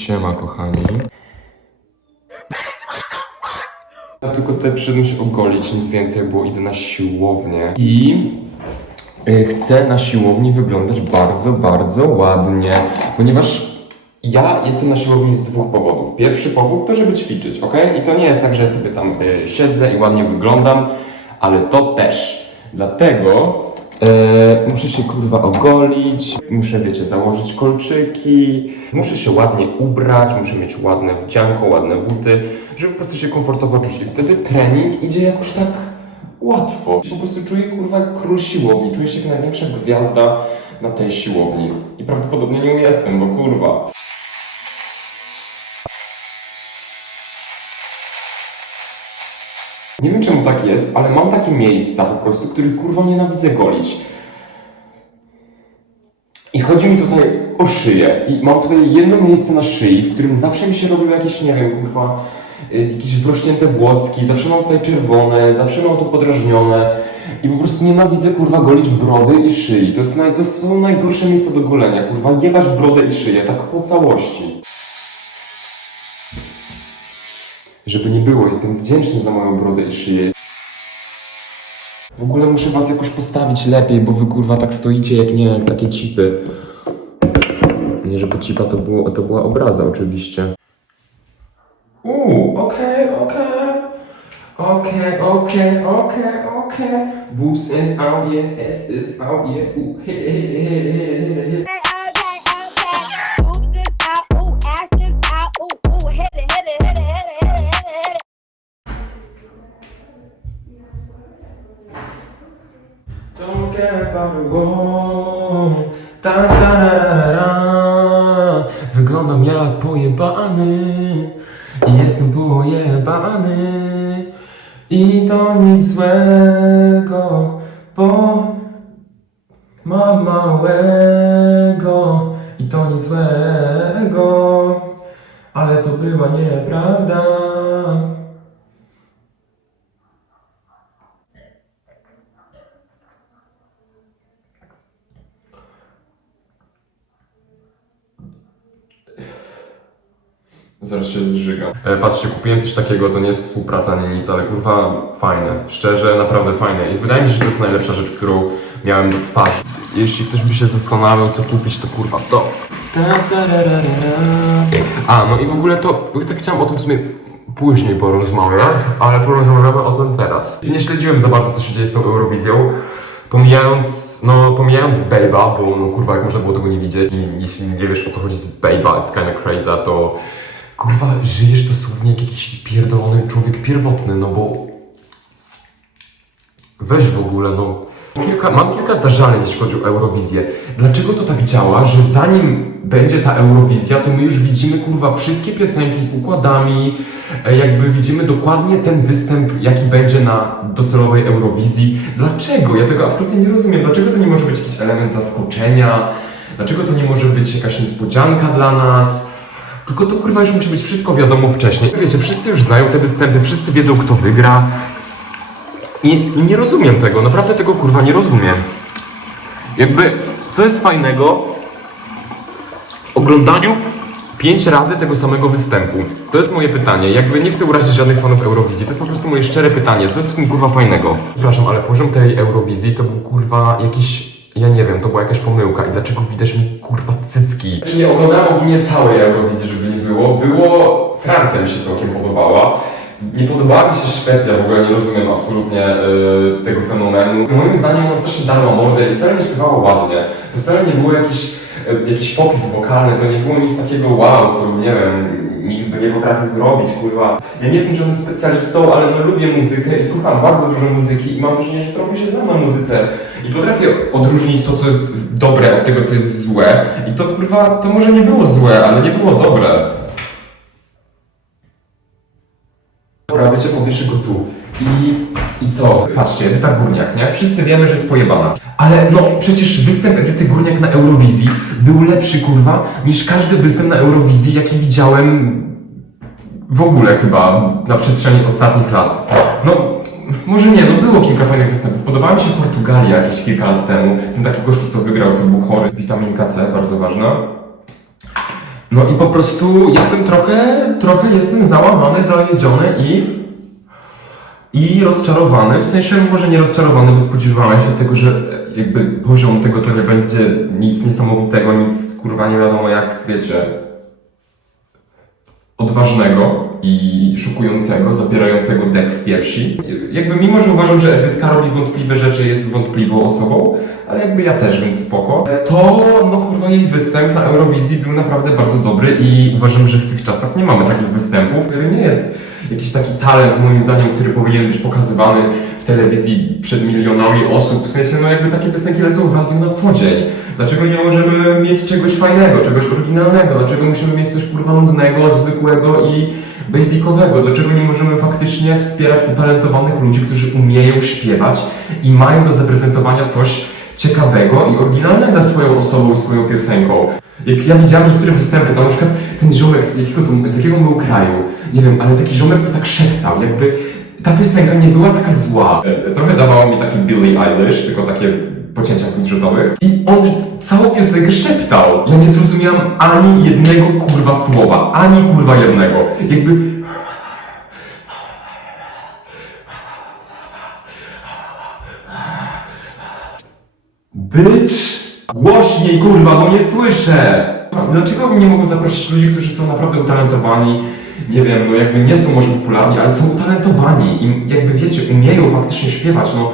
Siema, kochani. Ja tylko tutaj przyszedłem się ogolić, nic więcej, bo idę na siłownię. I y, chcę na siłowni wyglądać bardzo, bardzo ładnie, ponieważ ja jestem na siłowni z dwóch powodów. Pierwszy powód to, żeby ćwiczyć, ok? I to nie jest tak, że ja sobie tam y, siedzę i ładnie wyglądam, ale to też. Dlatego e, muszę się kurwa ogolić, muszę, wiecie, założyć kolczyki, muszę się ładnie ubrać, muszę mieć ładne wdzianko, ładne buty, żeby po prostu się komfortowo czuć. I wtedy trening idzie jakoś tak łatwo. Po prostu czuję kurwa król siłowni, czuję się jak największa gwiazda na tej siłowni. I prawdopodobnie nią jestem, bo kurwa. Nie wiem czemu tak jest, ale mam takie miejsca po prostu, których kurwa nienawidzę golić. I chodzi mi tutaj o szyję. I mam tutaj jedno miejsce na szyi, w którym zawsze mi się robią jakieś, nie wiem, kurwa, y, jakieś wrośnięte włoski, zawsze mam tutaj czerwone, zawsze mam to podrażnione. I po prostu nienawidzę, kurwa, golić brody i szyi. To, jest naj, to są najgorsze miejsca do golenia, kurwa, jebać brodę i szyję, tak po całości. Żeby nie było, jestem wdzięczny za moją brodę i szyję. W ogóle muszę was jakoś postawić lepiej, bo wy kurwa tak stoicie jak nie wiem, takie cipy. Nie, żeby cipa to, było, to była obraza oczywiście. Uuu, okej, okej. Okej, okej, okej, okej. Boobs is out, yeah, S is out, yeah. Ooh, he, he, he, he. To nic złego, bo mam małego. I to nic złego, ale to była nieprawda. Zaraz się zżygam. E, patrzcie, kupiłem coś takiego, to nie jest współpraca, nie nic, ale kurwa fajne. Szczerze, naprawdę fajne. I wydaje mi się, że to jest najlepsza rzecz, którą miałem do twarzy. Jeśli ktoś by się zastanawiał, co kupić, to kurwa to. A, no i w ogóle to, tak chciałem o tym w sumie później porozmawiać, ale porozmawiamy o tym teraz. Nie śledziłem za bardzo, co się dzieje z tą Eurowizją. Pomijając, no, pomijając Babe'a, bo no, kurwa, jak można było tego nie widzieć, i jeśli nie wiesz o co chodzi z Babe'a, it's kinda crazy, to kurwa, żyjesz dosłownie jak jakiś pierdolony człowiek pierwotny, no bo weź w ogóle, no. Kilka, mam kilka zażaleń, jeśli chodzi o Eurowizję. Dlaczego to tak działa, że zanim będzie ta Eurowizja, to my już widzimy, kurwa, wszystkie piosenki z układami, e, jakby widzimy dokładnie ten występ, jaki będzie na docelowej Eurowizji. Dlaczego? Ja tego absolutnie nie rozumiem. Dlaczego to nie może być jakiś element zaskoczenia? Dlaczego to nie może być jakaś niespodzianka dla nas? Tylko to kurwa już musi być wszystko wiadomo wcześniej. Wiecie, wszyscy już znają te występy, wszyscy wiedzą kto wygra. I, I nie rozumiem tego, naprawdę tego kurwa nie rozumiem. Jakby, co jest fajnego w oglądaniu pięć razy tego samego występu? To jest moje pytanie. Jakby nie chcę urazić żadnych fanów Eurowizji, to jest po prostu moje szczere pytanie. Co jest w tym kurwa fajnego? Przepraszam, ale poziom tej Eurowizji to był kurwa jakiś ja nie wiem, to była jakaś pomyłka i dlaczego widać mi kurwa cycki? Czy nie oglądałem ogólnie całej Eurowizji, żeby nie było. Było, Francja mi się całkiem podobała. Nie podobała mi się Szwecja, w ogóle nie rozumiem absolutnie y, tego fenomenu. Moim zdaniem ona strasznie darła mordę i wcale nie śpiewała ładnie. To wcale nie było jakiś, y, jakiś popis wokalny, to nie było nic takiego wow, co nie wiem, nikt by nie potrafił zrobić, kurwa. Ja nie jestem żadnym specjalistą, ale no lubię muzykę i słucham bardzo dużo muzyki i mam wrażenie, że trochę się znam na muzyce. I potrafię odróżnić to, co jest dobre od tego, co jest złe. I to kurwa, to może nie było złe, ale nie było dobre. Dobra, wiecie, powieszę go tu. I, I co? Patrzcie, Edyta Górniak, nie? Wszyscy wiemy, że jest pojebana. Ale no, przecież występ Edyty Górniak na Eurowizji był lepszy, kurwa, niż każdy występ na Eurowizji, jaki widziałem w ogóle chyba na przestrzeni ostatnich lat. No, może nie, no było kilka fajnych występów. Podobała mi się Portugalia jakieś kilka lat temu. Ten taki gościu, co wygrał, co był chory. Witaminka C, bardzo ważna. No i po prostu jestem trochę, trochę jestem załamany, zawiedziony i i rozczarowany, w sensie może nie rozczarowany, bo spodziewałem się tego, że jakby poziom tego to nie będzie nic niesamowitego, nic kurwa nie wiadomo jak, wiecie, odważnego i szokującego, zabierającego dech w piersi. Jakby mimo, że uważam, że Edytka robi wątpliwe rzeczy, jest wątpliwą osobą, ale jakby ja też, więc spoko. To, no kurwa, jej występ na Eurowizji był naprawdę bardzo dobry i uważam, że w tych czasach nie mamy takich występów. Nie jest jakiś taki talent, moim zdaniem, który powinien być pokazywany w telewizji przed milionami osób. W sensie, no jakby takie piosenki lecą w radiu na co dzień. Dlaczego nie możemy mieć czegoś fajnego, czegoś oryginalnego? Dlaczego musimy mieć coś kurwa nudnego, zwykłego i basicowego? Dlaczego nie możemy faktycznie wspierać utalentowanych ludzi, którzy umieją śpiewać i mają do zaprezentowania coś ciekawego i oryginalnego swoją osobą, swoją piosenką? Jak ja widziałem niektóre występy, to na przykład ten ziomek z jakiego, to, z jakiego on był kraju, nie wiem, ale taki ziomek, co tak szeptał, jakby ta piosenka nie była taka zła. E, Trochę dawało mi taki Billie Eilish, tylko takie po cięciach budżetowych. I on całą piosenkę szeptał. Ja nie zrozumiałem ani jednego kurwa słowa, ani kurwa jednego. Jakby Bycz! Głośniej, kurwa, bo nie słyszę! Dlaczego nie mogą zaprosić ludzi, którzy są naprawdę utalentowani? Nie wiem, no jakby nie są może popularni, ale są utalentowani i jakby wiecie, umieją faktycznie śpiewać, no.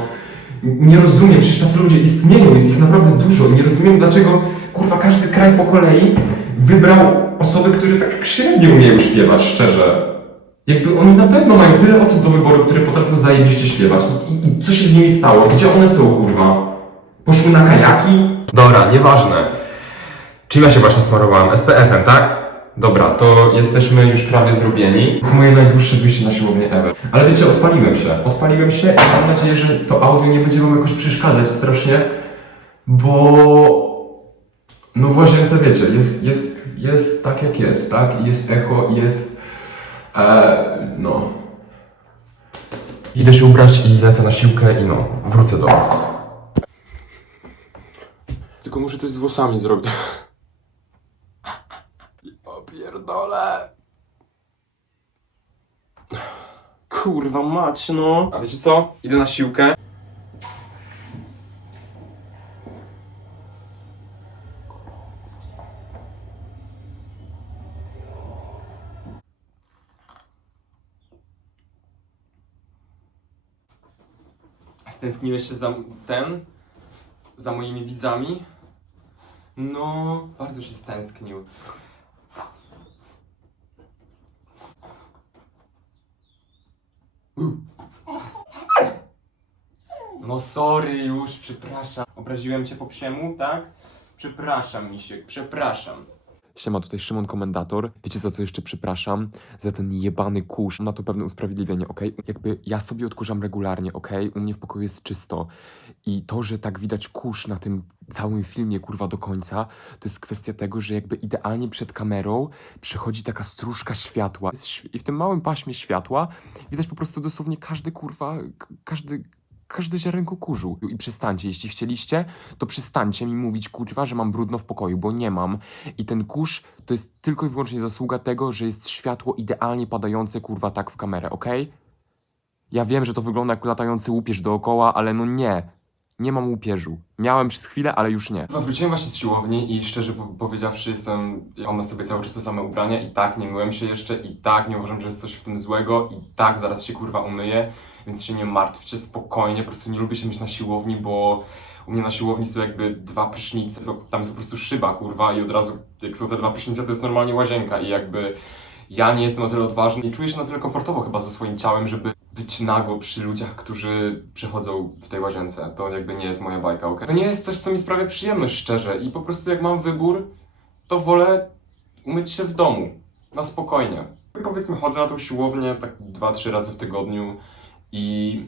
Nie rozumiem, przecież tacy ludzie istnieją, jest ich naprawdę dużo. Nie rozumiem, dlaczego, kurwa, każdy kraj po kolei wybrał osoby, które tak średnio umieją śpiewać, szczerze. Jakby oni na pewno mają tyle osób do wyboru, które potrafią zajebiście śpiewać. I, i co się z nimi stało? Gdzie one są, kurwa? Poszły na kajaki? Dobra, nieważne. Czym ja się właśnie smarowałem? SPF-em, tak? Dobra, to jesteśmy już prawie zrobieni. To jest moje najdłuższe wyjście na siłownię ever. Ale wiecie, odpaliłem się. Odpaliłem się i mam nadzieję, że to audio nie będzie wam jakoś przeszkadzać strasznie, bo... No w łazience, wiecie, jest, jest, jest tak jak jest, tak? Jest echo, i jest... E, no... Idę się ubrać i lecę na siłkę i no, wrócę do was. Tylko muszę coś z włosami zrobić. O pierdole. Kurwa mać, no. A wiecie co? Idę na siłkę. Stęskniłeś się za ten? Za moimi widzami? No, bardzo się stęsknił. No sorry już, przepraszam. Obraziłem cię po psiemu, tak? Przepraszam, misiek, przepraszam. Siema, tutaj Szymon Komendator. Wiecie za co jeszcze przepraszam? Za ten jebany kurz. Ma to pewne usprawiedliwienie, okej? Jakby ja sobie odkurzam regularnie, okej? U mnie w pokoju jest czysto. I to, że tak widać kurz na tym całym filmie, kurwa, do końca, to jest kwestia tego, że jakby idealnie przed kamerą przychodzi taka stróżka światła. I w tym małym paśmie światła widać po prostu dosłownie każdy, kurwa, k- każdy, ziarenko kurzu. I przestańcie, jeśli chcieliście, to przestańcie mi mówić, kurwa, że mam brudno w pokoju, bo nie mam. I ten kurz to jest tylko i wyłącznie zasługa tego, że jest światło idealnie padające, kurwa, tak w kamerę, okej? Ja wiem, że to wygląda jak latający łupież dookoła, ale no nie. Nie mam łupieżu. Miałem przez chwilę, ale już nie. Wróciłem właśnie z siłowni i szczerze po- powiedziawszy jestem... Mam na sobie cały czas te same ubrania i tak nie myłem się jeszcze i tak nie uważam, że jest coś w tym złego i tak zaraz się kurwa umyję, więc się nie martwcie, spokojnie, po prostu nie lubię się mieć na siłowni, bo u mnie na siłowni są jakby dwa prysznice, to tam jest po prostu szyba kurwa i od razu jak są te dwa prysznice to jest normalnie łazienka i jakby ja nie jestem na tyle odważny i czuję się na tyle komfortowo chyba ze swoim ciałem, żeby być nago przy ludziach, którzy przechodzą w tej łazience. To jakby nie jest moja bajka? To nie jest coś, co mi sprawia przyjemność, szczerze. I po prostu jak mam wybór, to wolę umyć się w domu. Na spokojnie. Powiedzmy, chodzę na tą siłownię tak dwa, trzy razy w tygodniu i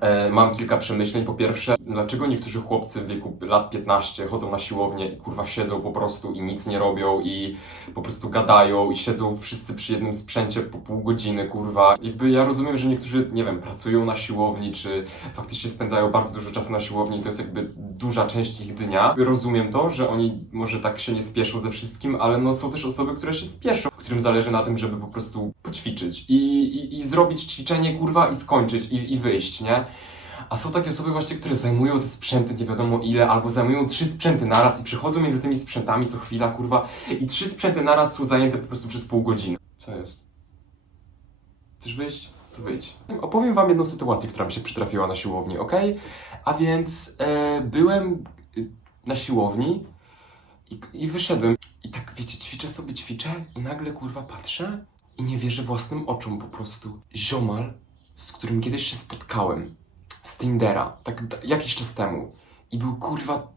E, Mam kilka przemyśleń. Po pierwsze, dlaczego niektórzy chłopcy w wieku lat 15 chodzą na siłownię i kurwa siedzą po prostu i nic nie robią i po prostu gadają i siedzą wszyscy przy jednym sprzęcie po pół godziny, kurwa. Jakby ja rozumiem, że niektórzy, nie wiem, pracują na siłowni, czy faktycznie spędzają bardzo dużo czasu na siłowni i to jest jakby duża część ich dnia. Rozumiem to, że oni może tak się nie spieszą ze wszystkim, ale no są też osoby, które się spieszą, którym zależy na tym, żeby po prostu poćwiczyć i, i, i zrobić ćwiczenie, kurwa, i skończyć i, i wyjść, nie? A są takie osoby właśnie, które zajmują te sprzęty nie wiadomo ile, albo zajmują trzy sprzęty naraz i przychodzą między tymi sprzętami co chwila, kurwa, i trzy sprzęty naraz są zajęte po prostu przez pół godziny. Co jest? Chcesz wyjść? To wyjdź. Opowiem wam jedną sytuację, która mi się przytrafiła na siłowni, ok? A więc e, byłem y, na siłowni i, i wyszedłem. I tak, wiecie, ćwiczę sobie, ćwiczę i nagle, kurwa, patrzę i nie wierzę własnym oczom po prostu. Ziomal, z którym kiedyś się spotkałem z Tindera, tak jakiś czas temu. I był kurwa.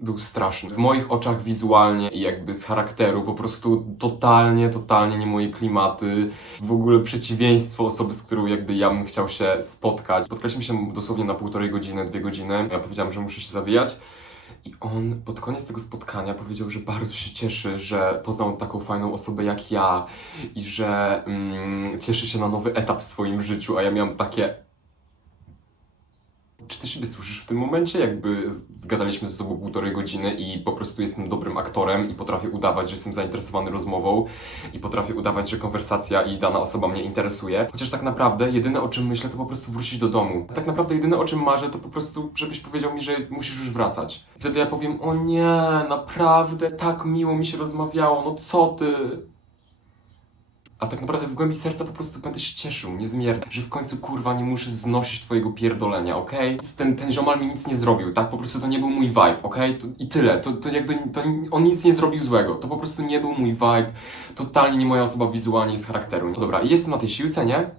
Był straszny. W moich oczach wizualnie i jakby z charakteru po prostu totalnie, totalnie nie moje klimaty. W ogóle przeciwieństwo osoby, z którą jakby ja bym chciał się spotkać. Spotkaliśmy się dosłownie na półtorej godziny, dwie godziny. Ja powiedziałem, że muszę się zawijać. I on pod koniec tego spotkania powiedział, że bardzo się cieszy, że poznał taką fajną osobę jak ja i że mm, cieszy się na nowy etap w swoim życiu, a ja miałem takie. Czy ty siebie słyszysz w tym momencie? Jakby zgadaliśmy ze sobą półtorej godziny i po prostu jestem dobrym aktorem i potrafię udawać, że jestem zainteresowany rozmową i potrafię udawać, że konwersacja i dana osoba mnie interesuje. Chociaż tak naprawdę jedyne o czym myślę to po prostu wrócić do domu. Tak naprawdę jedyne o czym marzę to po prostu, żebyś powiedział mi, że musisz już wracać. Wtedy ja powiem, o nie, naprawdę tak miło mi się rozmawiało, no co ty? A tak naprawdę w głębi serca po prostu będę się cieszył niezmiernie, że w końcu kurwa nie muszę znosić twojego pierdolenia, okej? Ten, ten ziomal mi nic nie zrobił, tak? Po prostu to nie był mój vibe, okej? I tyle, to, to jakby, to, on nic nie zrobił złego, to po prostu nie był mój vibe, totalnie nie moja osoba wizualnie z charakteru. No dobra, i jestem na tej siłce, nie?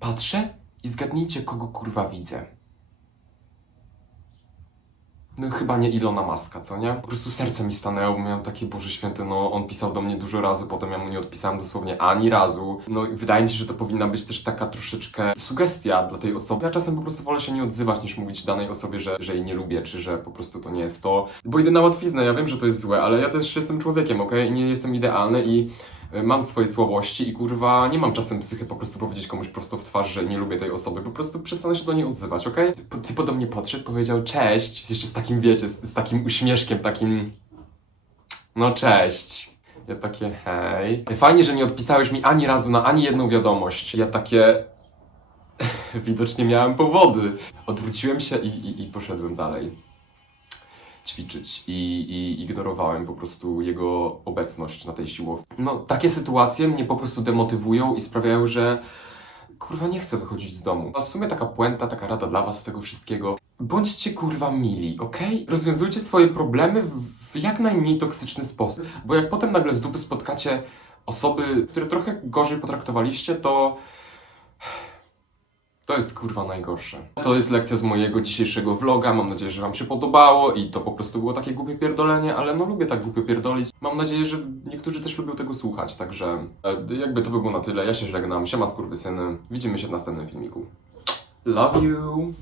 Patrzę i zgadnijcie kogo kurwa widzę. No chyba nie Ilona Maska, co nie? Po prostu serce mi stanęło, bo miałem takie, Boże Święty, no on pisał do mnie dużo razy, potem ja mu nie odpisałem dosłownie ani razu. No i wydaje mi się, że to powinna być też taka troszeczkę sugestia dla tej osoby. Ja czasem po prostu wolę się nie odzywać, niż mówić danej osobie, że, że jej nie lubię, czy że po prostu to nie jest to. Bo idę na łatwiznę, ja wiem, że to jest złe, ale ja też jestem człowiekiem, okej? Nie jestem idealny i mam swoje słabości i kurwa nie mam czasem psychy po prostu powiedzieć komuś prosto w twarz, że nie lubię tej osoby, po prostu przestanę się do niej odzywać, okej? Ty, ty do mnie podszedł, powiedział cześć, jeszcze z takim wiecie, z, z takim uśmieszkiem, takim no cześć. Ja takie hej. Fajnie, że nie odpisałeś mi ani razu na ani jedną wiadomość. Ja takie widocznie miałem powody. Odwróciłem się i, i, i poszedłem dalej ćwiczyć i, i ignorowałem po prostu jego obecność na tej siłowni. No, takie sytuacje mnie po prostu demotywują i sprawiają, że kurwa nie chcę wychodzić z domu. A w sumie taka puenta, taka rada dla was z tego wszystkiego. Bądźcie kurwa mili, okej? Rozwiązujcie swoje problemy w jak najmniej toksyczny sposób, bo jak potem nagle z dupy spotkacie osoby, które trochę gorzej potraktowaliście, to to jest kurwa najgorsze. To jest lekcja z mojego dzisiejszego vloga. Mam nadzieję, że Wam się podobało i to po prostu było takie głupie pierdolenie, ale no lubię tak głupio pierdolić. Mam nadzieję, że niektórzy też lubią tego słuchać, także e, jakby to by było na tyle. Ja się żegnam. Siema skurwysyny. Widzimy się w następnym filmiku. Love you!